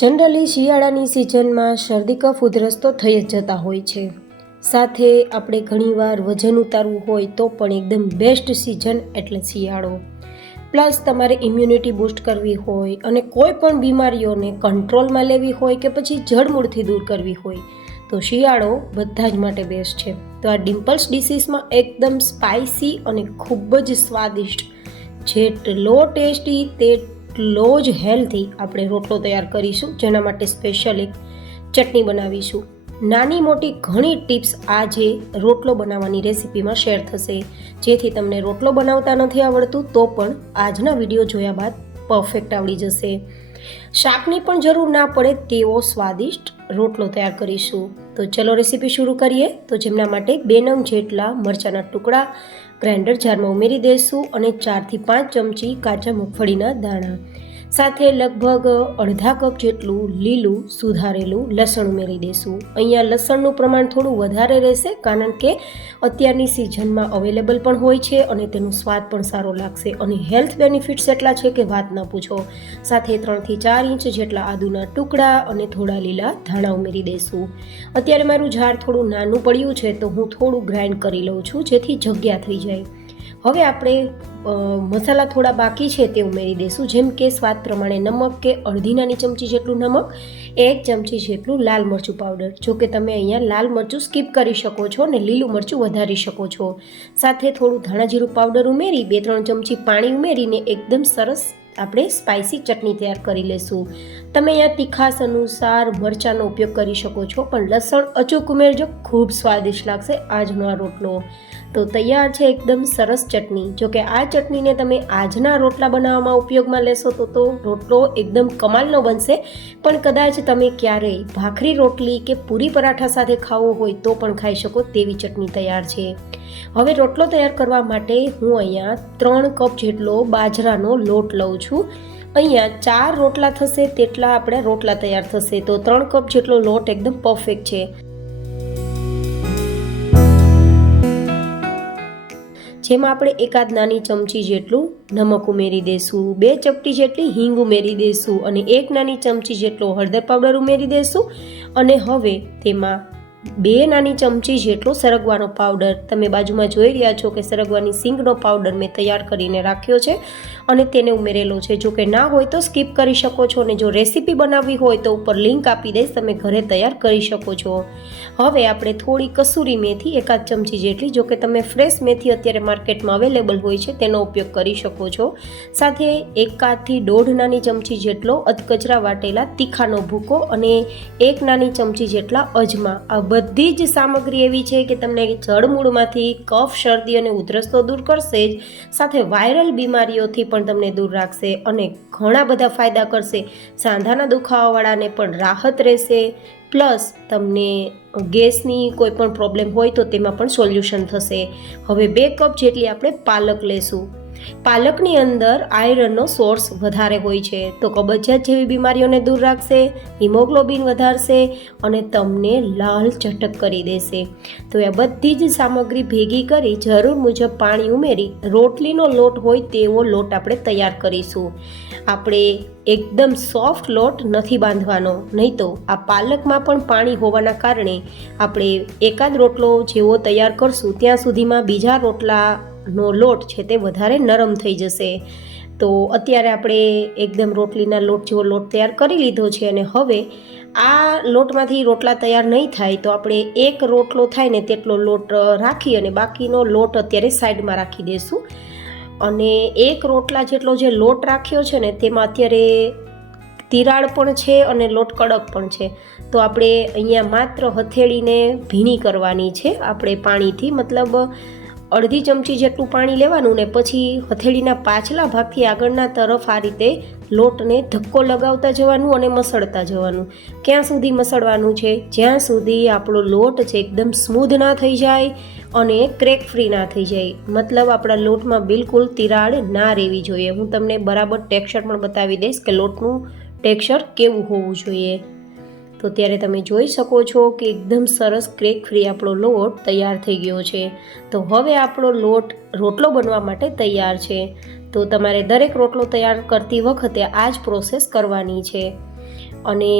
Generally શિયાળાની સિઝનમાં શરદી કફ ઉધરસ તો થઈ જ જતા હોય છે. સાથે આપણે ઘણીવાર વજન ઉતારવું હોય તો પણ એકદમ બેસ્ટ સિઝન એટલે શિયાળો. પ્લસ તમારે ઇમ્યુનિટી બૂસ્ટ કરવી હોય અને કોઈ પણ બીમારીઓને કંટ્રોલમાં લેવી હોય કે પછી જડમૂળથી દૂર કરવી હોય તો શિયાળો બધા જ માટે બેસ્ટ છે. તો આ ડિમ્પલ્સ ડિશીસમાં એકદમ સ્પાઇસી અને ખૂબ જ સ્વાદિષ્ટ, જેટલો ટેસ્ટી તેટલો જ હેલ્ધી આપણે રોટલો તૈયાર કરીશું, જેના માટે સ્પેશિયલ એક ચટણી બનાવીશું. નાની મોટી ઘણી ટિપ્સ આજે રોટલો બનાવવાની રેસિપીમાં શેર થશે, જેથી તમને રોટલો બનાવતા નથી આવડતું તો પણ આજના વિડીયો જોયા બાદ પરફેક્ટ આવડી જશે. શાકની પણ જરૂર ના પડે તેવો સ્વાદિષ્ટ રોટલો તૈયાર કરીશું. તો ચલો રેસીપી શરૂ કરીએ. તો જેમના માટે 2 નંગ જેટલા મરચાંના ટુકડા ગ્રાઇન્ડર જારમાં ઉમેરી દઈશું અને 4 થી 5 ચમચી કાચા મગફળીના દાણા, સાથે લગભગ અડધા કપ જેટલું લીલું સુધારેલું લસણ ઉમેરી દઈશું. અહીંયા લસણનું પ્રમાણ થોડું વધારે રહેશે, કારણ કે અત્યારની સિઝનમાં અવેલેબલ પણ હોય છે અને તેનો સ્વાદ પણ સારો લાગશે અને હેલ્થ બેનિફિટ્સ એટલા છે કે વાત ના પૂછો. સાથે 3 થી 4 ઇંચ જેટલા આદુના ટુકડા અને થોડા લીલા ધાણા ઉમેરી દઈશું. અત્યારે મારું જાર થોડું નાનું પડ્યું છે તો હું થોડું ગ્રાઇન્ડ કરી લઉં છું, જેથી જગ્યા થઈ જાય. હવે આપણે મસાલા થોડા બાકી છે તે ઉમેરી દઈશું, જેમ કે સ્વાદ પ્રમાણે નમક કે અડધી નાની ચમચી જેટલું નમક, 1 ચમચી જેટલું લાલ મરચું પાવડર. જો કે તમે અહીંયા લાલ મરચું સ્કીપ કરી શકો છો અને લીલું મરચું વધારી શકો છો. સાથે થોડું ધાણા જીરું પાવડર ઉમેરી 2-3 ચમચી પાણી ઉમેરીને એકદમ સરસ આપણે સ્પાઇસી ચટણી તૈયાર કરી લઈશું. તમે અહીંયા તીખાસ અનુસાર મરચાંનો ઉપયોગ કરી શકો છો, પણ લસણ અચૂક ઉમેરજો, ખૂબ સ્વાદિષ્ટ લાગશે આજનો આ રોટલો. તો તૈયાર છે એકદમ સરસ ચટણી. જો કે આ ચટણીને તમે આજના રોટલા બનાવવામાં ઉપયોગમાં લેશો તો રોટલો એકદમ કમાલનો બનશે, પણ કદાચ તમે ક્યારેય ભાખરી રોટલી કે પૂરી પરાઠા સાથે ખાવો હોય તો પણ ખાઈ શકો તેવી ચટણી તૈયાર છે. હવે રોટલો તૈયાર કરવા માટે હું અહીંયા 3 કપ જેટલો બાજરાનો લોટ લઉં છું. અહીંયા 4 રોટલા થશે તેટલા આપણે રોટલા તૈયાર થશે, તો 3 કપ જેટલો લોટ એકદમ પરફેક્ટ છે. જેમાં આપણે 1 નાની ચમચી જેટલું નમક ઉમેરી દઈશું, 2 ચપટી જેટલી હિંગ ઉમેરી દઈશું અને 1 નાની ચમચી જેટલો હળદર પાવડર ઉમેરી દઈશું. અને હવે તેમાં 2 નાની ચમચી જેટલો સરગવાનો પાવડર, તમે બાજુમાં જોઈ રહ્યા છો કે સરગવાની સિંગનો પાવડર મેં તૈયાર કરીને રાખ્યો છે અને તેને ઉમેરેલો છે. જો કે ના હોય તો સ્કીપ કરી શકો છો, અને જો રેસીપી બનાવવી હોય તો ઉપર લિંક આપી દઈશ, તમે ઘરે તૈયાર કરી શકો છો. હવે આપણે થોડી કસૂરી મેથી 1 ચમચી જેટલી, જો કે તમે ફ્રેશ મેથી અત્યારે માર્કેટમાં અવેલેબલ હોય છે તેનો ઉપયોગ કરી શકો છો. સાથે 1 થી 1.5 નાની ચમચી જેટલો અધકચરા વાટેલા તીખાનો ભૂકો અને 1 નાની ચમચી જેટલા અજમા. આ બધી જ સામગ્રી એવી છે કે તમને જળમૂળમાંથી કફ, શરદી અને ઉધરસ તો દૂર કરશે જ, સાથે વાયરલ બીમારીઓથી પણ તમને દૂર રાખશે અને ઘણા બધા ફાયદા કરશે. સાંધાના દુખાવાવાળાને પણ રાહત રહેશે, પ્લસ તમને ગેસની કોઈ પણ પ્રોબ્લેમ હોય તો તેમાં પણ સોલ્યુશન થશે. હવે 2 કપ જેટલી આપણે પાલક લેશું. પાલકની અંદર આયરનનો સોર્સ વધારે હોય છે, તો કબજિયાત જેવી બીમારીઓને દૂર રાખશે, હિમોગ્લોબિન વધારશે અને તમને લાલ ચટક કરી દેશે. તો આ બધી જ સામગ્રી ભેગી કરી જરૂર મુજબ પાણી ઉમેરી રોટલીનો લોટ હોય તેવો લોટ આપણે તૈયાર કરીશું. આપણે એકદમ સોફ્ટ લોટ નથી બાંધવાનો, નહીં તો આ પાલકમાં પણ પાણી હોવાના કારણે આપણે એકાદ રોટલો જેવો તૈયાર કરશું ત્યાં સુધીમાં બીજા રોટલાનો લોટ છે તે વધારે નરમ થઈ જશે. તો અત્યારે આપણે એકદમ રોટલીના લોટ જેવો લોટ તૈયાર કરી લીધો છે અને હવે આ લોટમાંથી રોટલા તૈયાર નહીં થાય તો આપણે 1 રોટલો થાય ને તેટલો લોટ રાખી અને બાકીનો લોટ અત્યારે સાઈડમાં રાખી દઈશું. અને 1 રોટલા જેટલો જે લોટ રાખ્યો છે ને તેમાં અત્યારે તિરાડ પણ છે અને લોટ કડક પણ છે, તો આપણે અહીંયા માત્ર હથેળીને ભીની કરવાની છે આપણે પાણીથી, મતલબ અડધી ચમચી જેટલું પાણી લેવાનું ને પછી હથેળીના પાછલા ભાગથી આગળના તરફ આ રીતે લોટને ધક્કો લગાવતા જવાનું અને મસળતા જવાનું. ક્યાં સુધી મસળવાનું છે? જ્યાં સુધી આપણો લોટ છે એકદમ સ્મૂધ ના થઈ જાય અને ક્રેક ફ્રી ના થઈ જાય, મતલબ આપણા લોટમાં બિલકુલ તિરાડ ના રહેવી જોઈએ. હું તમને બરાબર ટેક્સચર પણ બતાવી દઈશ કે લોટનું ટેક્સચર કેવું હોવું જોઈએ. તો ત્યારે તમે જોઈ શકો છો કે એકદમ સરસ ક્રેક ફ્રી આપણો લોટ તૈયાર થઈ ગયો છે. તો હવે આપણો લોટ રોટલો બનવા માટે તૈયાર છે. તો તમારે દરેક રોટલો તૈયાર કરતી વખતે આ જ પ્રોસેસ કરવાની છે. અને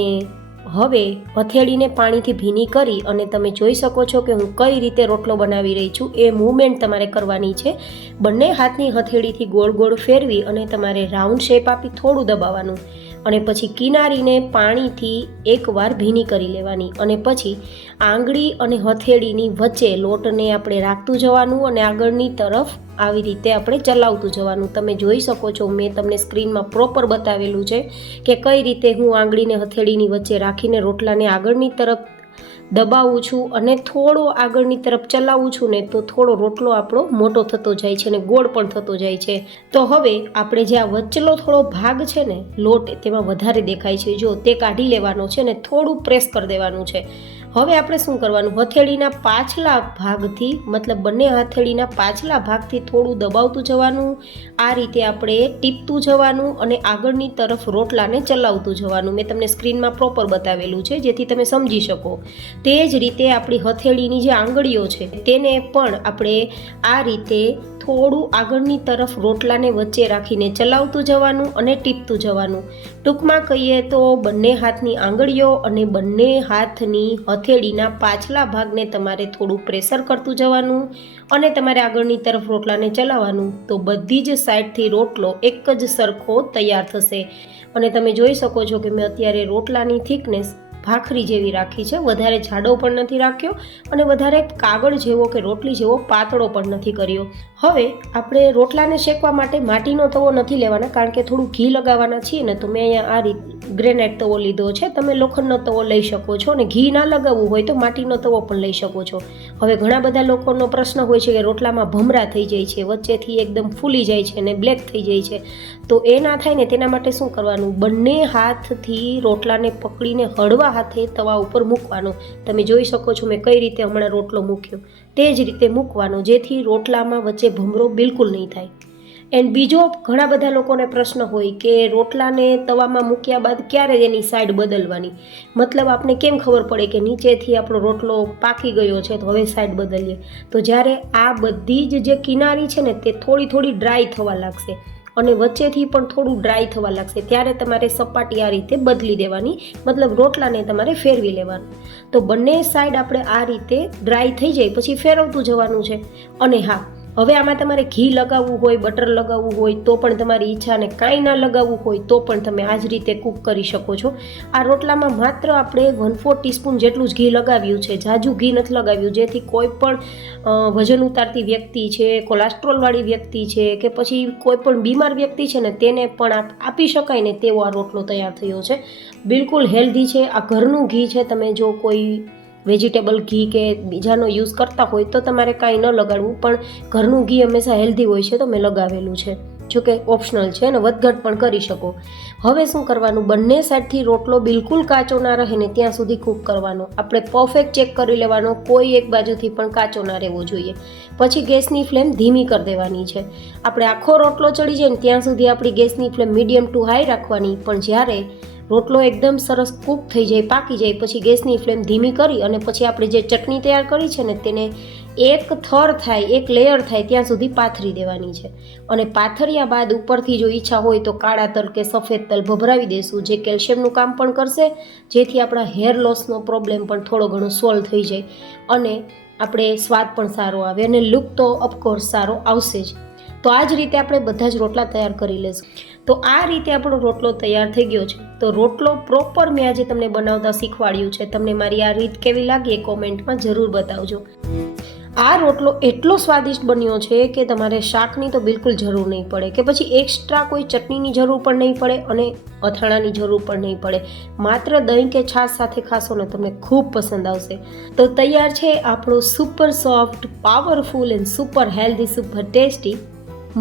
હવે હથેળીને પાણીથી ભીની કરી અને તમે જોઈ શકો છો કે હું કઈ રીતે રોટલો બનાવી રહી છું. એ મૂવમેન્ટ તમારે કરવાની છે. બંને હાથની હથેળીથી ગોળ ગોળ ફેરવી અને તમારે રાઉન્ડ શેપ આપી થોડું દબાવવાનું અને પછી કિનારીને પાણીથી એકવાર ભીની કરી લેવાની અને પછી આંગળી અને હથેળીની વચ્ચે લોટને આપણે રાખતું જવાનું અને આગળની તરફ આવી રીતે આપણે ચલાવતું જવાનું. તમે જોઈ શકો છો, મેં તમને સ્ક્રીનમાં પ્રોપર બતાવેલું છે કે કઈ રીતે હું આંગળીને હથેળીની વચ્ચે રાખીને રોટલાને આગળની તરફ દબાવું છું અને થોડો આગળની તરફ ચલાવું છું ને તો થોડો રોટલો આપણો મોટો થતો જાય છે અને ગોળ પણ થતો જાય છે. તો હવે આપણે જે આ વચ્ચેલો થોડો ભાગ છે ને લોટ, તેમાં વધારે દેખાય છે, જો તે કાઢી લેવાનો છે ને થોડું પ્રેસ કરી દેવાનું છે. હવે આપણે શું કરવાનું, હથેળીના પાછલા ભાગથી, મતલબ બંને હથેળીના પાછલા ભાગથી થોડું દબાવતું જવાનું. આ રીતે આપણે ટીપતું જવાનું અને આગળની તરફ રોટલાને ચલાવતું જવાનું. મેં તમને સ્ક્રીનમાં પ્રોપર બતાવેલું છે જેથી તમે સમજી શકો. તે જ રીતે આપણી હથેળીની જે આંગળીઓ છે તેને પણ આપણે આ રીતે થોડું આગળની તરફ રોટલાને વચ્ચે રાખીને ચલાવતું જવાનું અને ટીપતું જવાનું. ટૂંકમાં કહીએ તો બંને હાથની આંગળીઓ અને બંને હાથની હથેળીના પાછલા ભાગને તમારે થોડું પ્રેશર કરતું જવાનું અને તમારે આગળની તરફ રોટલાને ચલાવવાનું. તો બધી જ સાઈડથી રોટલો એક જ સરખો તૈયાર થશે. અને તમે જોઈ શકો છો કે મેં અત્યારે રોટલાની થિકનેસ ભાખરી જેવી રાખી છે. વધારે જાડો પણ નથી રાખ્યો અને વધારે કાગળ જેવો કે રોટલી જેવો પાતળો પણ નથી કર્યો. હવે આપણે રોટલાને શેકવા માટે માટીનો તવો નથી લેવાના, કારણ કે થોડું ઘી લગાવવાના છીએ ને. તો મેં અહીંયા આ રીતે ગ્રેનાઇટ તવો લીધો છે. તમે લોખંડનો તવો લઈ શકો છો અને ઘી ના લગાવવું હોય તો માટીનો તવો પણ લઈ શકો છો. હવે ઘણા બધા લોકોનો પ્રશ્ન હોય છે કે રોટલામાં ભમરા થઈ જાય છે, વચ્ચેથી એકદમ ફૂલી જાય છે અને બ્લેક થઈ જાય છે. તો એ ના થાય ને તેના માટે શું કરવાનું, બંને હાથથી રોટલાને પકડીને હળવા હાથે તવા ઉપર મૂકવાનો. તમે જોઈ શકો છો મેં કઈ રીતે હમણાં રોટલો મૂક્યો, તે જ રીતે મૂકવાનો, જેથી રોટલામાં વચ્ચે ભમરો બિલકુલ નહીં થાય. એન્ડ બીજો ઘણા બધા લોકોને પ્રશ્ન હોય કે રોટલાને તવામાં મૂક્યા બાદ ક્યારે એની સાઈડ બદલવાની. મતલબ આપણે કેમ ખબર પડે કે નીચેથી આપણો રોટલો પાકી ગયો છે તો હવે સાઈડ બદલીએ. તો જ્યારે આ બધી જ જે કિનારી છે ને તે થોડી થોડી ડ્રાય થવા લાગશે અને વચ્ચેથી પણ થોડું ડ્રાય થવા લાગશે, ત્યારે તમારે સપાટી આ રીતે બદલી દેવાની, મતલબ રોટલાને તમારે ફેરવી લેવાનું. તો બંને સાઈડ આપણે આ રીતે ડ્રાય થઈ જાય પછી ફેરવતું જવાનું છે. અને હા, હવે આમાં તમારે ઘી લગાવવું હોય, બટર લગાવવું હોય તો પણ તમારી ઈચ્છા, અને કાંઈ ના લગાવવું હોય તો પણ તમે આ જ રીતે કૂક કરી શકો છો. આ રોટલામાં માત્ર આપણે 1/4 ટીસ્પૂન જેટલું જ ઘી લગાવ્યું છે, ઝાઝું ઘી નથી લગાવ્યું, જેથી કોઈ પણ વજન ઉતારતી વ્યક્તિ છે, કોલેસ્ટ્રોલવાળી વ્યક્તિ છે કે પછી કોઈ પણ બીમાર વ્યક્તિ છે ને તેને પણ આપી શકાય ને તેવો આ રોટલો તૈયાર થયો છે. બિલકુલ હેલ્ધી છે. આ ઘરનું ઘી છે. તમે જો કોઈ વેજીટેબલ ઘી કે બીજાનો યુઝ કરતા હોય તો તમારે કાંઈ ન લગાડવું, પણ ઘરનું ઘી હંમેશા હેલ્ધી હોય છે તો મેં લગાવેલું છે. જોકે ઓપ્શનલ છે અને વધઘટ પણ કરી શકો. હવે શું કરવાનું, બંને સાઈડથી રોટલો બિલકુલ કાચો ના રહે ને ત્યાં સુધી કૂક કરવાનો. આપણે પરફેક્ટ ચેક કરી લેવાનો, કોઈ એક બાજુથી પણ કાચો ના રહેવો જોઈએ. પછી ગેસની ફ્લેમ ધીમી કરી દેવાની છે. આપણે આખો રોટલો ચડી જાય ને ત્યાં સુધી આપણી ગેસની ફ્લેમ મીડિયમ ટુ હાઈ રાખવાની. પણ જ્યારે રોટલો એકદમ સરસ કૂક થઈ જાય, પાકી જાય, પછી ગેસની ફ્લેમ ધીમી કરી અને પછી આપણે જે ચટણી તૈયાર કરી છે ને તેને એક થર થાય, એક લેયર થાય ત્યાં સુધી પાથરી દેવાની છે. અને પાથર્યા બાદ ઉપરથી જો ઈચ્છા હોય તો કાળા તલ કે સફેદ તલ ભભરાવી દેશું, જે કેલ્શિયમનું કામ પણ કરશે, જેથી આપણા હેર લોસનો પ્રોબ્લેમ પણ થોડો ઘણો સોલ્વ થઈ જાય અને આપણે સ્વાદ પણ સારો આવે અને લુક તો ઓફકોર્સ સારો આવશે જ. તો આ જ રીતે આપણે બધા જ રોટલા તૈયાર કરી લઈશું. તો આ રીતે આપણો રોટલો તૈયાર થઈ ગયો છે. તો રોટલો પ્રોપર મેં આજે તમને બનાવતા શીખવાડ્યું છે. તમને મારી આ રીત કેવી લાગી એ કોમેન્ટમાં જરૂર બતાવજો. આ રોટલો એટલો સ્વાદિષ્ટ બન્યો છે કે તમારે શાકની તો બિલકુલ જરૂર નહીં પડે કે પછી એક્સ્ટ્રા કોઈ ચટણીની જરૂર પણ નહીં પડે અને અથાણાની જરૂર પણ નહીં પડે. માત્ર દહીં કે છાશ સાથે ખાશો ને તમને ખૂબ પસંદ આવશે. તો તૈયાર છે આપણો super soft, powerful and super healthy, super tasty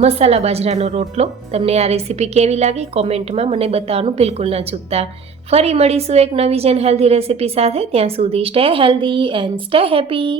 masala બાજરાનો રોટલો. તમને આ રેસીપી કેવી લાગી કોમેન્ટમાં મને બતાવવાનું બિલકુલ ના ચૂકતા. ફરી મળીશું એક નવી જ હેલ્ધી રેસીપી સાથે. ત્યાં સુધી stay healthy and stay happy.